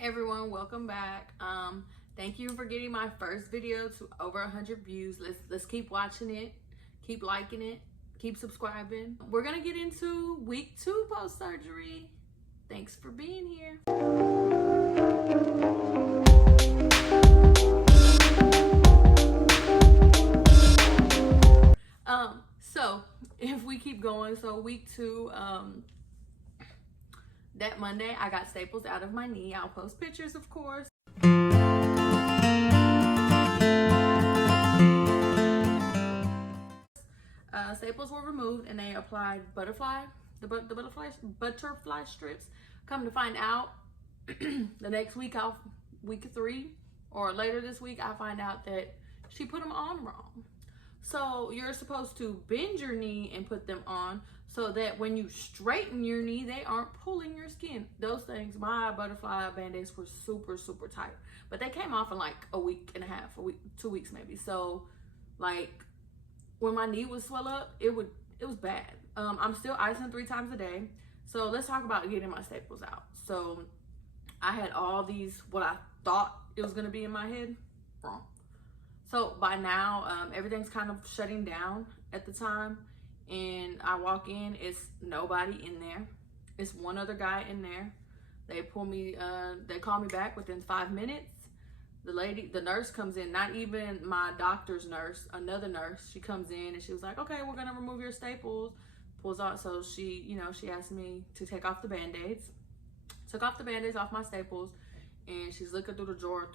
Everyone, welcome back. Thank you for getting my first video to over 100 views. Let's keep watching it, keep liking it, keep subscribing. We're gonna get into week 2 post-surgery. Thanks for being here. So if we keep going, so week 2, that Monday, I got staples out of my knee. I'll post pictures, of course. Staples were removed and they applied butterfly strips. Come to find out, the next week, week 3 or later this week, I find out that she put them on wrong. So you're supposed to bend your knee and put them on so that when you straighten your knee, they aren't pulling your skin. Those things, my butterfly band-aids were super, super tight. But they came off in like a week and a half, 2 weeks maybe. So like when my knee would swell up, it was bad. I'm still icing 3 times a day. So let's talk about getting my staples out. So I had all these, what I thought it was gonna be in my head, wrong. So by now, everything's kind of shutting down at the time. And I walk in, it's nobody in there. It's one other guy in there. They pull me, they call me back within 5 minutes. The nurse comes in, not even my doctor's nurse, another nurse. She comes in and she was like, okay, we're gonna remove your staples. Pulls out, so she asked me to take off the Band-Aids. Took off the Band-Aids off my staples, and she's looking through the drawer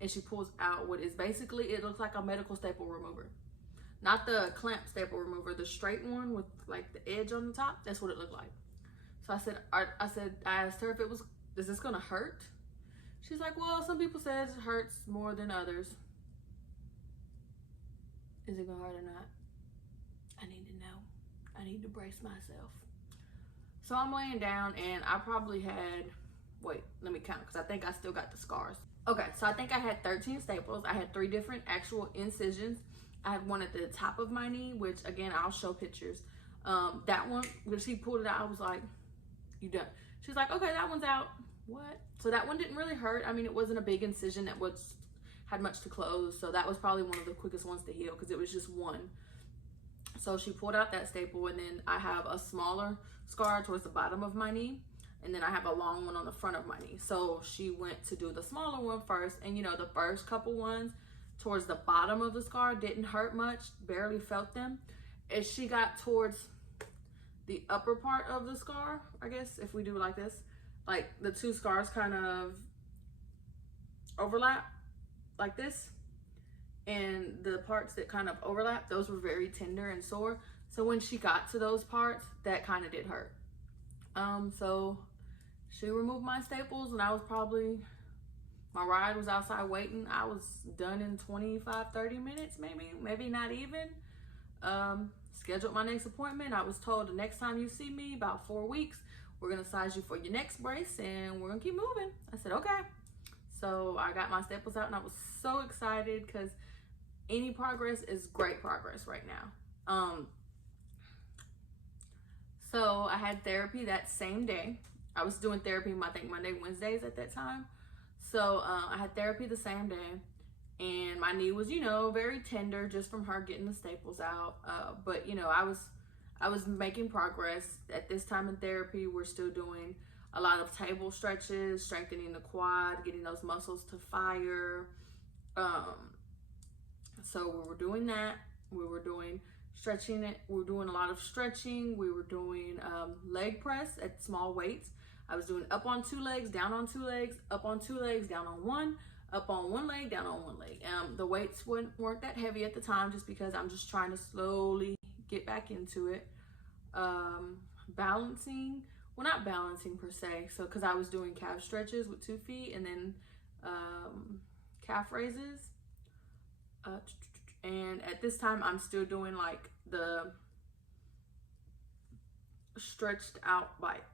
and she pulls out what is basically, it looks like a medical staple remover. Not the clamp staple remover, the straight one with like the edge on the top. That's what it looked like. So I asked her if is this gonna hurt? She's like, well, some people say it hurts more than others. Is it gonna hurt or not? I need to know. I need to brace myself. So I'm laying down and I probably had, wait, let me count, because I think I still got the scars. Okay, so I think I had 13 staples. I had 3 different actual incisions. I had one at the top of my knee, which again, I'll show pictures. That one, when she pulled it out, I was like, you done? She's like, okay, that one's out. What? So that one didn't really hurt. I mean, it wasn't a big incision that had much to close. So that was probably one of the quickest ones to heal because it was just one. So she pulled out that staple, and then I have a smaller scar towards the bottom of my knee. And then I have a long one on the front of my knee. So she went to do the smaller one first. And the first couple ones towards the bottom of the scar didn't hurt much, barely felt them. As she got towards the upper part of the scar, I guess, if we do like this, like the 2 scars kind of overlap like this. And the parts that kind of overlap, those were very tender and sore. So when she got to those parts, that kind of did hurt. So she removed my staples, and I was probably, my ride was outside waiting. I was done in 25, 30 minutes, maybe not even. Scheduled my next appointment. I was told the next time you see me, about 4 weeks, we're gonna size you for your next brace and we're gonna keep moving. I said, okay. So I got my staples out and I was so excited because any progress is great progress right now. So I had therapy that same day. I was doing therapy, I think Monday, Wednesdays at that time. So I had therapy the same day, and my knee was, very tender just from her getting the staples out. But I was making progress. At this time in therapy, we're still doing a lot of table stretches, strengthening the quad, getting those muscles to fire. So we were doing that. We were doing stretching it. We were doing a lot of stretching. We were doing leg press at small weights. I was doing up on 2 legs, down on 2 legs, up on 2 legs, down on 1, up on 1 leg, down on 1 leg. The weights weren't that heavy at the time just because I'm just trying to slowly get back into it. Balancing, well, not balancing per se. So, cause I was doing calf stretches with 2 feet and then calf raises. And at this time, I'm still doing like the stretched out bike.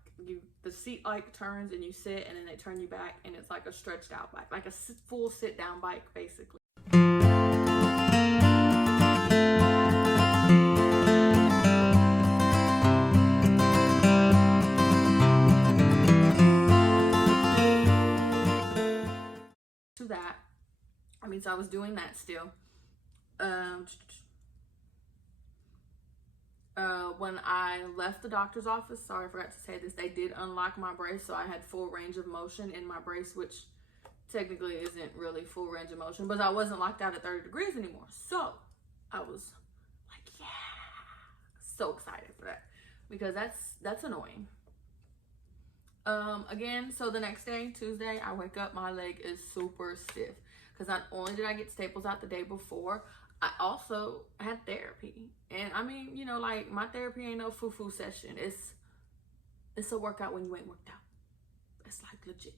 The seat like turns and you sit, and then they turn you back, and it's like a stretched out bike, like a full sit down bike basically. So I was doing that still. When I left the doctor's office, sorry, I forgot to say this, they did unlock my brace, so I had full range of motion in my brace, which technically isn't really full range of motion, but I wasn't locked out at 30 degrees anymore. So I was like, yeah, so excited for that, because that's annoying. Again, so the next day, Tuesday, I wake up, my leg is super stiff, because not only did I get staples out the day before, I also had therapy. And I mean, you know, like, my therapy ain't no foo-foo session. It's a workout when you ain't worked out. It's like legit.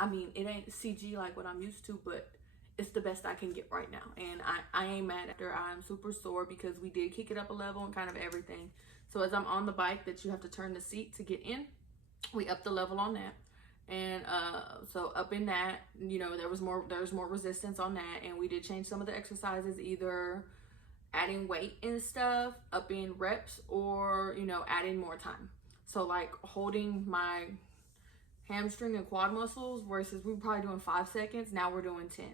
I mean, it ain't CG like what I'm used to, but it's the best I can get right now. And I ain't mad after. I'm super sore because we did kick it up a level and kind of everything. So as I'm on the bike that you have to turn the seat to get in, we upped the level on that. And so up in that, you know, there was more resistance on that, and we did change some of the exercises, either adding weight and stuff, upping reps, or, you know, adding more time. So like holding my hamstring and quad muscles, versus we were probably doing 5 seconds, now we're doing 10.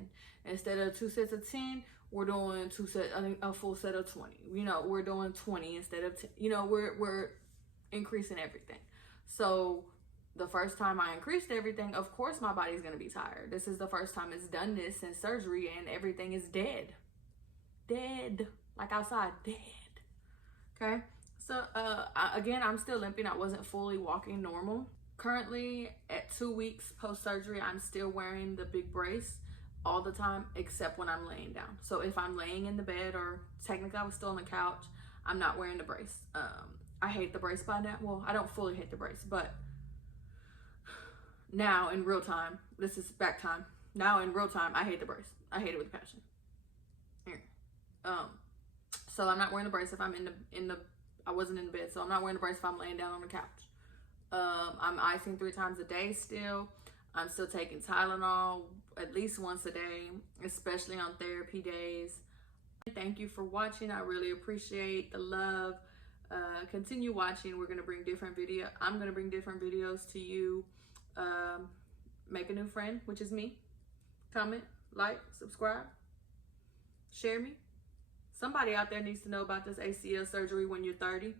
Instead of 2 sets of 10, we're doing a full set of 20. You know, we're doing 20 instead of 10. You know, we're increasing everything. So the first time I increased everything, of course my body's gonna be tired. This is the first time it's done this since surgery, and everything is dead. Like outside, dead. Okay, so again, I'm still limping. I wasn't fully walking normal. Currently, at 2 weeks post-surgery, I'm still wearing the big brace all the time, except when I'm laying down. So if I'm laying in the bed, or technically I was still on the couch, I'm not wearing the brace. I hate the brace by now. Well, I don't fully hate the brace, but now in real time, this is back time. Now in real time, I hate the brace. I hate it with passion. So I'm not wearing the brace if I'm I wasn't in the bed, so I'm not wearing the brace if I'm laying down on the couch. I'm icing 3 times a day still. I'm still taking Tylenol at least once a day, especially on therapy days. Thank you for watching. I really appreciate the love. Continue watching. We're going to bring different videos. I'm going to bring different videos to you. Make a new friend, which is me. Comment, like, subscribe, share me. Somebody out there needs to know about this ACL surgery when you're 30.